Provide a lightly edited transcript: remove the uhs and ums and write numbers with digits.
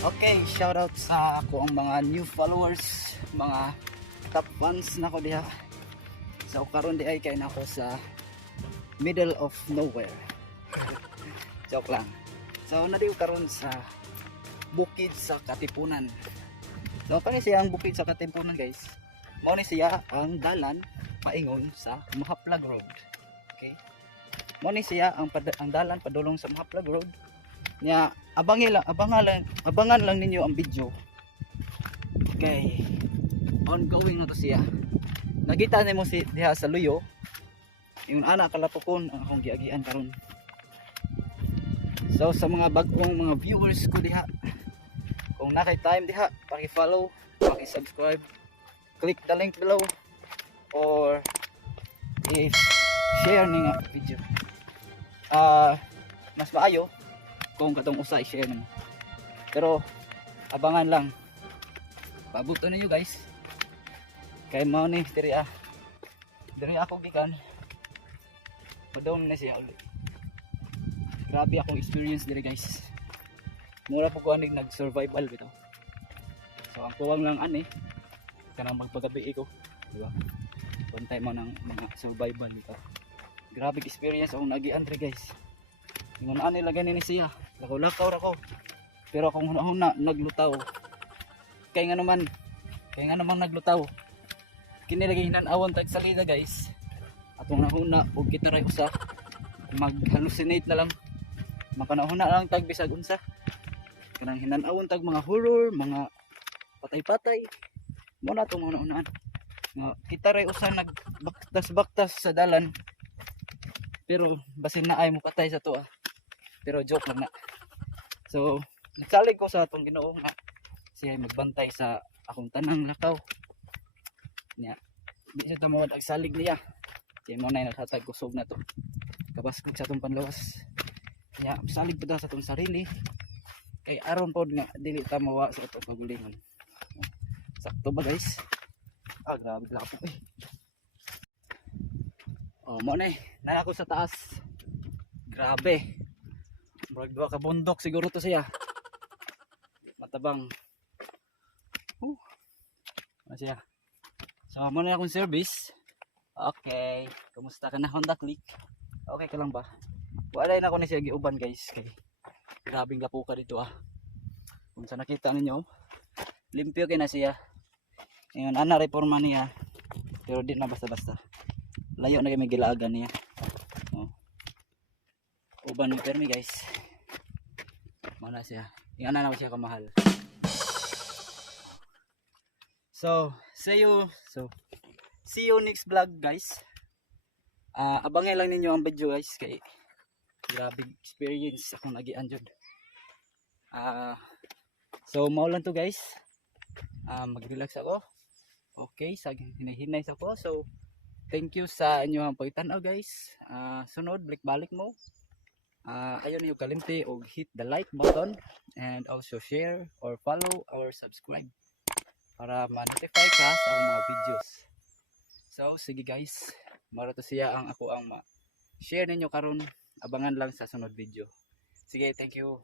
Okay, shoutout sa ako ang mga new followers, mga top fans na ko diha. So karon di ay kay nako sa middle of nowhere. Joke lang. So nadiw karon sa bukid sa Katipunan. So kani siya ang bukid sa Katipunan, guys. Mao ni siya ang dalan paingon sa Mahaplag Road. Okay? Mao ni siya ang dalan padulong sa Mahaplag Road. Nya abangan lang ninyo ang video. Okay. Ongoing na to siya. Nakita nimo si diha sa Luyo. Yung anak kalapokon ang akong giagian karon. So sa mga bagong mga viewers ko diha, kung nakay time diha, paki-follow, paki-subscribe, click the link below or i-share ni nga video. Mas maayo kung katong usa i-share nimo. Pero abangan lang. Pabuto ninyo, guys. Kay mao ni diri ako gikan. Padong na siya ulit. Grabe akong experience diri, guys. Mura po ko anig nag-survival bitaw. So ang kuwang lang ani kanang magpagabi ko, di ba? Bantay mo ng mga survival bitaw. Grabe experience akong nagian diri, guys. Ingon ani lagay ni siya. Lakaw-lakaw ra ko. Pero akong hunahuna naglutaw. Kay nga naman naglutaw. Kini lagi hinan-awon tag salida, guys. Atong nahuna og kita ray usa mag-hallucinate na lang. Makanahuna lang tag bisag unsa. Kanang hinan-awon tag mga horror, mga patay-patay. Mo na tong hunahunaan. Kita ray usa nagbaktas-baktas sa dalan. Pero basin na ay mo patay sa to. Pero joke lang na. So, nagsalig ko sa atong Ginoo nga siya magbantay sa akong tanang lakaw. Nya, di siya tamo nagsalig niya. Kaya mo na naghatag kusog na to. Kabaskog sa atong panlawas. Nya, salig pa sa atong sarili. Kay aron pod nga dili ta mawa sa atong kagulingon. Sakto ba, guys? Grabe lang po eh. Mo na ako sa taas. Grabe. Murag duha ka bundok siguro to siya. Matabang. Ano siya? So mo na akong service. Okay. Kumusta ka na, Honda Click? Okay ka lang ba? Wala na ako na siya giuban, guys. Kay grabing lapuka dito Kung sa nakita ninyo, limpyo kay na siya. Ngayon ana reforma niya. Pero di na basta-basta. Layo na kami gilaagan niya. Uban ng permi, guys. Mana siya. Ingana na siya kamahal. So, see you next vlog, guys. Abangan lang ninyo ang video, guys, kay grabe experience akong nagian jud. So mao lang to, guys. Mag-relax ako. Okay, saging hinay-hinay ako. So thank you sa inyong pagtanaw, guys. Sunod balik mo. Ayun yung kalimti og hit the like button and also share or follow or subscribe para ma-notify ka sa akong mga videos. So sige, guys, mara to siya ang ako ang ma-share ninyo karon. Abangan lang sa sunod video. Sige, thank you.